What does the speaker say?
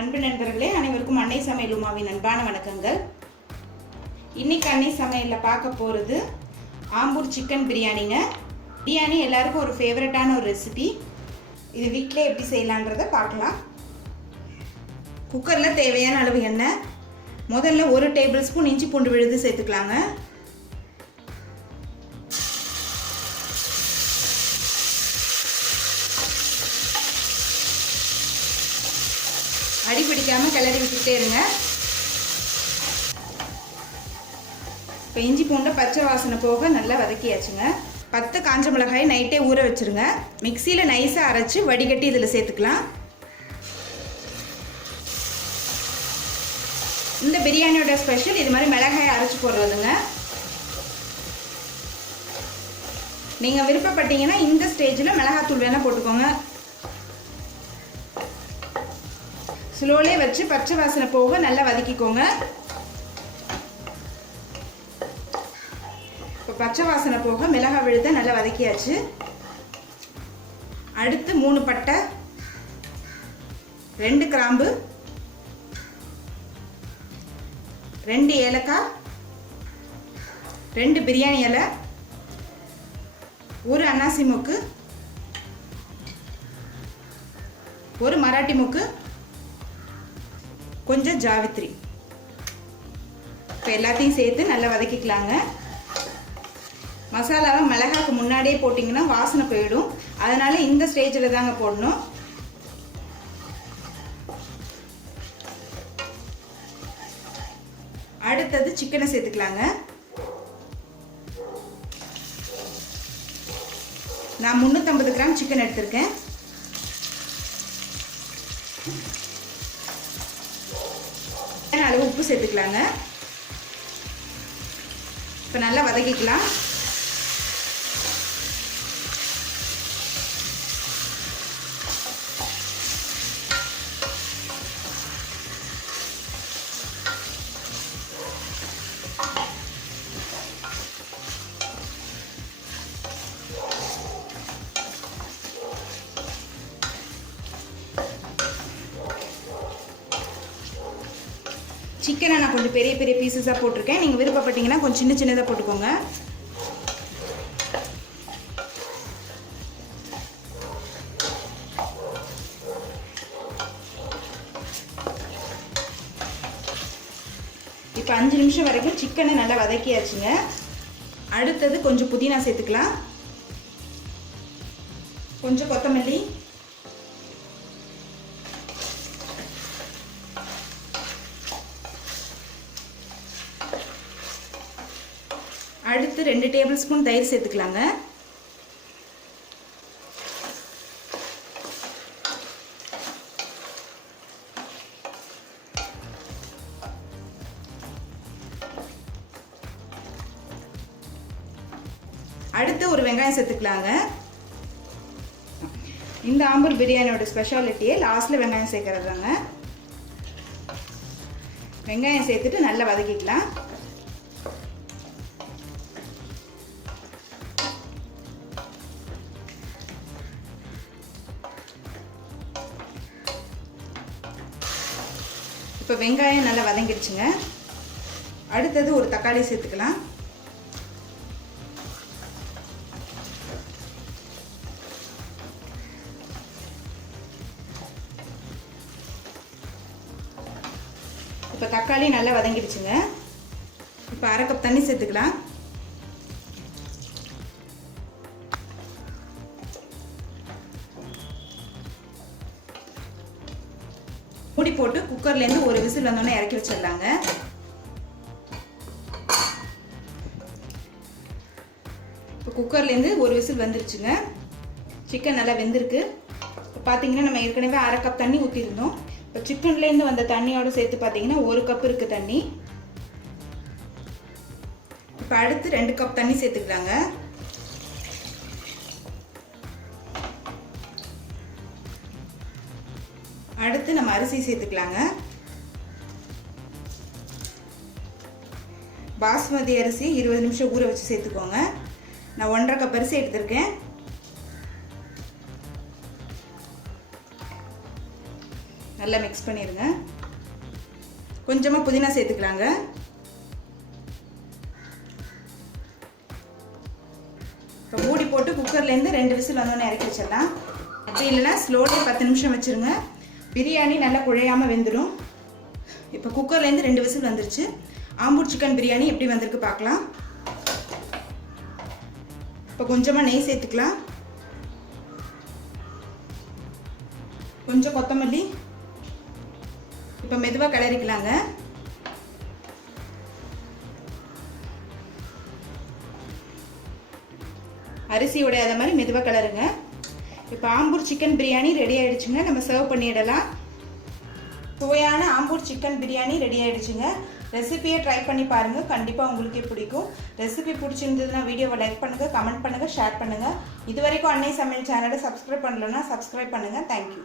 அன்பு நண்பர்களே, அனைவருக்கும் அன்னை சமையல் உமாவின் அன்பான வணக்கங்கள். இன்னைக்கு அன்னை சமையலில் பார்க்க போகிறது ஆம்பூர் சிக்கன் பிரியாணிங்க. பிரியாணி எல்லாருக்கும் ஒரு ஃபேவரட்டான ஒரு ரெசிபி. இது வீட்டிலே எப்படி செய்யலான்றதை பார்க்கலாம். குக்கரில் தேவையான அளவு எண்ணெய். முதல்ல 1 டேபிள் ஸ்பூன் இஞ்சி பூண்டு விழுது சேர்த்துக்கலாங்க. அடி பிடிக்காமல் கிளறி விட்டுட்டே இருங்க. இப்போ இஞ்சி பூண்டை பச்சை வாசனை போக நல்லா வதக்கியாச்சுங்க. 10 காஞ்ச மிளகாய் நைட்டே ஊற வச்சுருங்க. மிக்சியில் நைஸாக அரைச்சி வடிகட்டி இதில் சேர்த்துக்கலாம். இந்த பிரியாணியோட ஸ்பெஷல் இது மாதிரி மிளகாயை அரைச்சி போடுறதுங்க. நீங்கள் விருப்பப்பட்டீங்கன்னா இந்த ஸ்டேஜில் மிளகாத்தூள் வேணால் போட்டுக்கோங்க. ஸ்லோலே வச்சு பச்சை வாசனை போக நல்லா வதக்கிக்கோங்க. இப்போ பச்சை வாசனை போக மிளகாய் விழுத நல்லா வதக்கியாச்சு. அடுத்து 3 பட்டை, 2 கிராம்பு, 2 ஏலக்காய், 2 பிரியாணி இலை, 1 அன்னாசி மொக்கு, 1 மராட்டி மொக்கு, கொஞ்சம் ஜாவித்ரி. இப்போ எல்லாத்தையும் சேர்த்து நல்லா வதக்கிக்கலாங்க. மசாலாவை மிளகாய்க்கு முன்னாடியே போட்டிங்கன்னா வாசனை போயிடும். அதனால இந்த ஸ்டேஜில் தாங்க போடணும். அடுத்தது சிக்கனை சேர்த்துக்கலாங்க. நான் 350 கிராம் சிக்கன் எடுத்திருக்கேன். அளவு உப்பு சேர்த்துக்கலாங்க. இப்போ நல்லா வதக்கிக்கலாம். சிக்கனை நான் கொஞ்சம் பெரிய பெரிய பீசஸாக போட்டிருக்கேன். நீங்கள் விருப்பப்பட்டீங்கன்னா கொஞ்சம் சின்ன சின்னதாக போட்டுக்கோங்க. இப்போ 5 நிமிஷம் வரைக்கும் சிக்கனை நல்லா வதக்கியாச்சுங்க. அடுத்தது கொஞ்சம் புதினா சேர்த்துக்கலாம். கொஞ்சம் கொத்தமல்லி, அடுத்து 2 டேபிள் ஸ்பூன் தயிர் சேர்த்துக்கலாங்க. அடுத்து ஒரு வெங்காயம் சேர்த்துக்கலாங்க. இந்த ஆம்பூர் பிரியாணியோட ஸ்பெஷாலிட்டியே லாஸ்ட்ல வெங்காயம் சேர்க்கறதாங்க. வெங்காயம் சேர்த்துட்டு நல்லா வதக்கிக்கலாம். இப்போ வெங்காயம் நல்லா வதங்கிடுச்சுங்க. அடுத்தது ஒரு தக்காளி சேர்த்துக்கலாம். இப்போ தக்காளி நல்லா வதங்கிடுச்சுங்க. இப்போ 1/2 கப் தண்ணி சேர்த்துக்கலாம். மூடி போட்டு குக்கர்லேருந்து ஒரு விசில் வந்தோடனே இறக்கி வச்சிடலாங்க. இப்போ குக்கர்லேருந்து ஒரு விசில் வந்துருச்சுங்க. சிக்கன் நல்லா வெந்திருக்கு. இப்போ பார்த்தீங்கன்னா நம்ம ஏற்கனவே 1/2 கப் தண்ணி ஊற்றிருந்தோம். இப்போ சிக்கன்லேருந்து வந்த தண்ணியோடு சேர்த்து பார்த்தீங்கன்னா 1 கப் இருக்குது தண்ணி. இப்போ அடுத்து 2 கப் தண்ணி சேர்த்துக்கலாங்க. அடுத்து நம்ம அரிசி சேர்த்துக்கலாங்க. பாஸ்மதி அரிசி 20 நிமிஷம் ஊற வச்சு சேர்த்துக்கோங்க. நான் 1/2 கப் அரிசி எடுத்திருக்கேன். நல்லா மிக்ஸ் பண்ணிடுங்க. கொஞ்சமாக புதினா சேர்த்துக்கலாங்க. இப்போ மூடி போட்டு குக்கர்லேருந்து 2 விசில் வந்தோன்னே இறக்கி வச்சிடலாம். அப்படி இல்லைன்னா ஸ்லோலே 10 நிமிஷம் வச்சுருங்க. பிரியாணி நல்லா குழையாமல் வெந்துடும். இப்போ குக்கர்லேருந்து 2 விசில் வந்துருச்சு. ஆம்பூர் சிக்கன் பிரியாணி எப்படி வந்திருக்கு பார்க்கலாம். இப்போ கொஞ்சமாக நெய் சேர்த்துக்கலாம். கொஞ்சம் கொத்தமல்லி. இப்போ மெதுவாக கிளறிக்கலாங்க. அரிசி உடையாத மாதிரி மெதுவாக கிளறுங்க. இப்போ ஆம்பூர் சிக்கன் பிரியாணி ரெடி ஆகிடுச்சுங்க. நம்ம சர்வ் பண்ணிடலாம். சுவையான ஆம்பூர் சிக்கன் பிரியாணி ரெடி ஆகிடுச்சுங்க. ரெசிபியை ட்ரை பண்ணி பாருங்கள். கண்டிப்பாக உங்களுக்கே பிடிக்கும். ரெசிபி பிடிச்சிருந்ததுன்னா வீடியோவை லைக் பண்ணுங்கள், கமெண்ட் பண்ணுங்கள், ஷேர் பண்ணுங்கள். இது வரைக்கும் அன்னை சமையல் சேனலை சப்ஸ்கிரைப் பண்ணலன்னா சப்ஸ்கிரைப் பண்ணுங்கள். தேங்க்யூ.